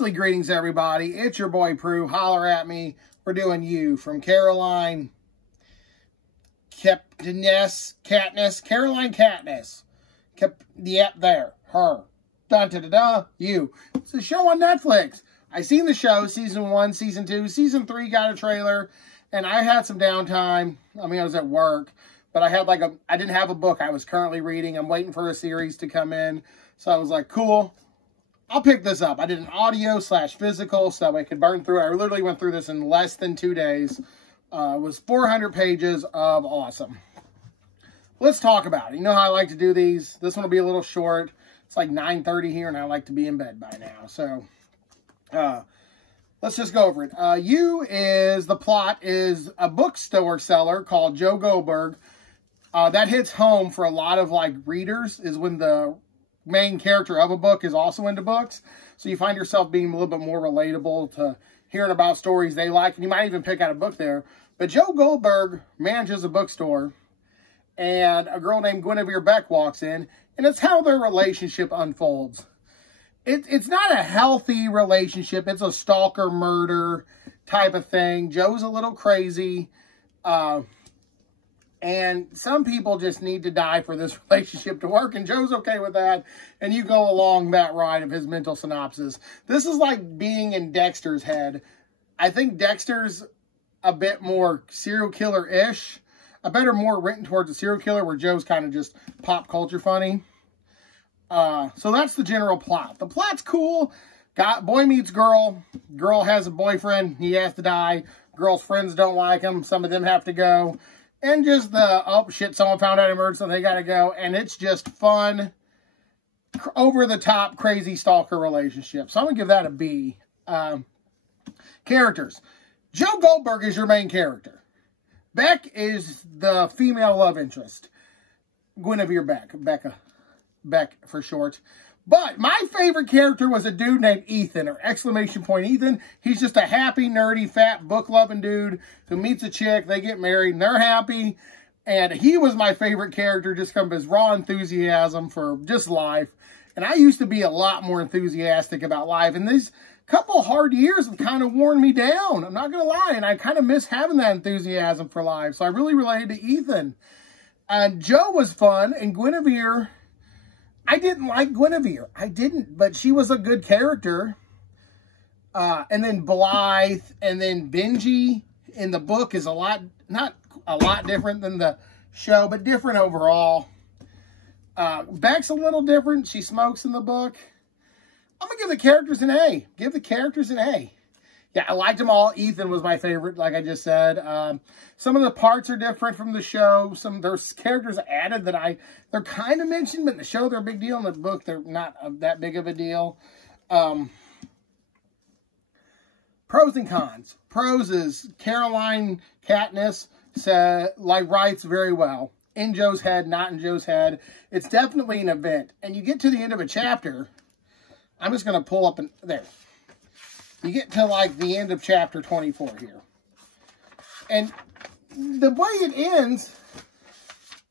Monthly greetings, everybody. It's your boy Prue. Holler at me. We're doing You from Caroline Kepnes. Caroline Kepnes. Yep, there. Her. Dun-da-da-da. You. It's a show on Netflix. I seen the show, season 1, season 2. Season 3 got a trailer, and I had some downtime. I mean, I was at work, but I didn't have a book I was currently reading. I'm waiting for a series to come in. So I was like, cool. I'll pick this up. I did an audio/physical so I could burn through it. I literally went through this in less than 2 days. It was 400 pages of awesome. Let's talk about it. You know how I like to do these. This one will be a little short. It's like 9:30 here, and I like to be in bed by now. So, let's just go over it. The plot is a bookstore seller called Joe Goldberg. That hits home for a lot of, like, readers, is when the main character of a book is also into books. So you find yourself being a little bit more relatable to hearing about stories they like. And you might even pick out a book there. But Joe Goldberg manages a bookstore. And a girl named Guinevere Beck walks in. And it's how their relationship unfolds. It's not a healthy relationship. It's a stalker murder type of thing. Joe's a little crazy. And some people just need to die for this relationship to work. And Joe's okay with that. And you go along that ride of his mental synopsis. This is like being in Dexter's head. I think Dexter's a bit more serial killer-ish. More written towards a serial killer, where Joe's kind of just pop culture funny. So that's the general plot. The plot's cool. Boy meets girl. Girl has a boyfriend. He has to die. Girl's friends don't like him. Some of them have to go. And just oh shit, someone found out emerged, so they gotta go. And it's just fun, over-the-top, crazy stalker relationship. So I'm gonna give that a B. Characters. Joe Goldberg is your main character. Beck is the female love interest. Guinevere Beck. Beck for short. But my favorite character was a dude named Ethan, or exclamation point Ethan. He's just a happy, nerdy, fat, book-loving dude who meets a chick. They get married, and they're happy. And he was my favorite character just from his raw enthusiasm for just life. And I used to be a lot more enthusiastic about life. And these couple hard years have kind of worn me down. I'm not going to lie. And I kind of miss having that enthusiasm for life. So I really related to Ethan. And Joe was fun. And Guinevere... I didn't like Guinevere. I didn't, but she was a good character. And then Blythe, and then Benji in the book is not a lot different than the show, but different overall. Beck's a little different. She smokes in the book. I'm going to give the characters an A. Give the characters an A. Yeah, I liked them all. Ethan was my favorite, like I just said. Some of the parts are different from the show. There's characters added that they're kind of mentioned, but in the show they're a big deal. In the book, they're not that big of a deal. Pros and cons. Pros is Caroline Kepnes writes very well. In Joe's head, not in Joe's head. It's definitely an event. And you get to the end of a chapter. I'm just going to pull up there. You get to, like, the end of chapter 24 here. And the way it ends,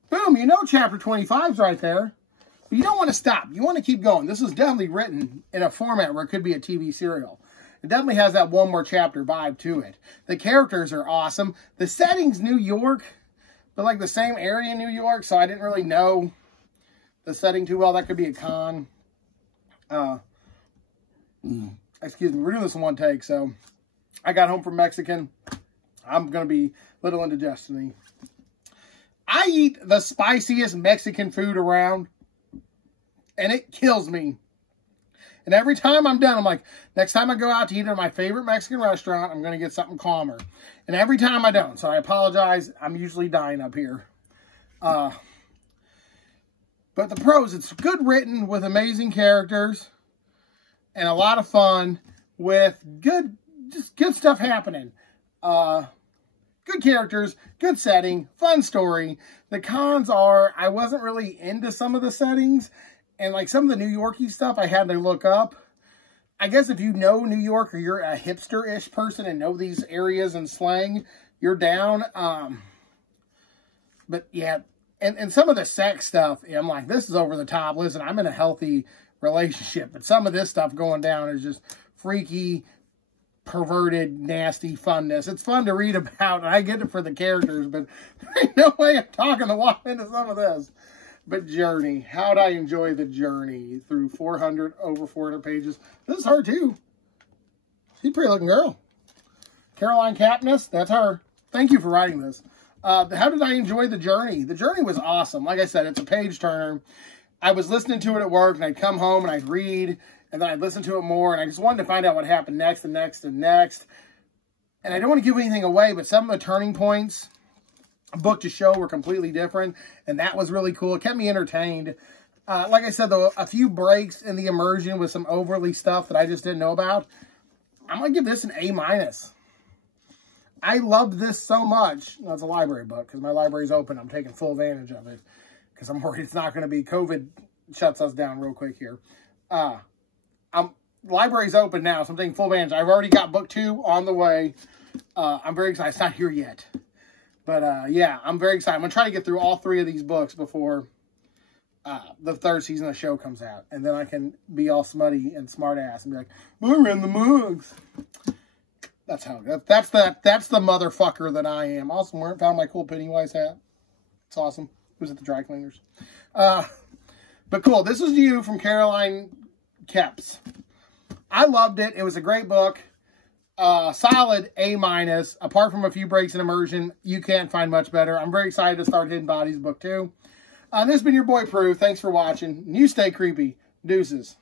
boom, you know chapter 25's right there. But you don't want to stop. You want to keep going. This is definitely written in a format where it could be a TV serial. It definitely has that one more chapter vibe to it. The characters are awesome. The setting's New York, but, like, the same area in New York, so I didn't really know the setting too well. That could be a con. Excuse me, we're doing this in one take, so I got home from Mexican. I'm going to be little into destiny. I eat the spiciest Mexican food around, and it kills me. And every time I'm done, I'm like, next time I go out to eat at my favorite Mexican restaurant, I'm going to get something calmer. And every time I don't, so I apologize. I'm usually dying up here. But the pros, it's good written with amazing characters. And a lot of fun with good stuff happening. Good characters, good setting, fun story. The cons are, I wasn't really into some of the settings. And like some of the New Yorky stuff I had to look up. I guess if you know New York, or you're a hipster-ish person and know these areas and slang, you're down. But yeah, and some of the sex stuff, I'm like, this is over the top. Listen, I'm in a healthy relationship, but some of this stuff going down is just freaky, perverted, nasty funness. It's fun to read about, and I get it for the characters, but there ain't no way I'm talking to walk into some of this. But Journey, how'd I enjoy the journey through over 400 pages? This is her too. She's a pretty looking girl. Caroline Kepnes, that's her. Thank you for writing this. How did I enjoy the journey? The journey was awesome. Like I said, it's a page turner. I was listening to it at work, and I'd come home and I'd read, and then I'd listen to it more, and I just wanted to find out what happened next and next and next. And I don't want to give anything away, but some of the turning points, book to show, were completely different, and that was really cool. It kept me entertained. Like I said, though, a few breaks in the immersion with some overly stuff that I just didn't know about. I'm going to give this an A-. I loved this so much. Well, it's a library book because my library's open. I'm taking full advantage of it because I'm worried it's not going to be COVID shuts us down real quick here. Library's open now, so I'm taking full advantage. I've already got book 2 on the way. I'm very excited. It's not here yet. But, yeah, I'm very excited. I'm going to try to get through all 3 of these books before the 3rd season of the show comes out. And then I can be all smutty and smart ass and be like, we're in the mugs. That's how. That's the motherfucker that I am. Also, found my cool Pennywise hat. It's awesome. It was at the dry cleaners. But cool. This is you from Caroline Kepnes. I loved it. It was a great book. Solid A-. Apart from a few breaks in immersion, you can't find much better. I'm very excited to start Hidden Bodies book 2. This has been your boy Prue. Thanks for watching. You stay creepy. Deuces.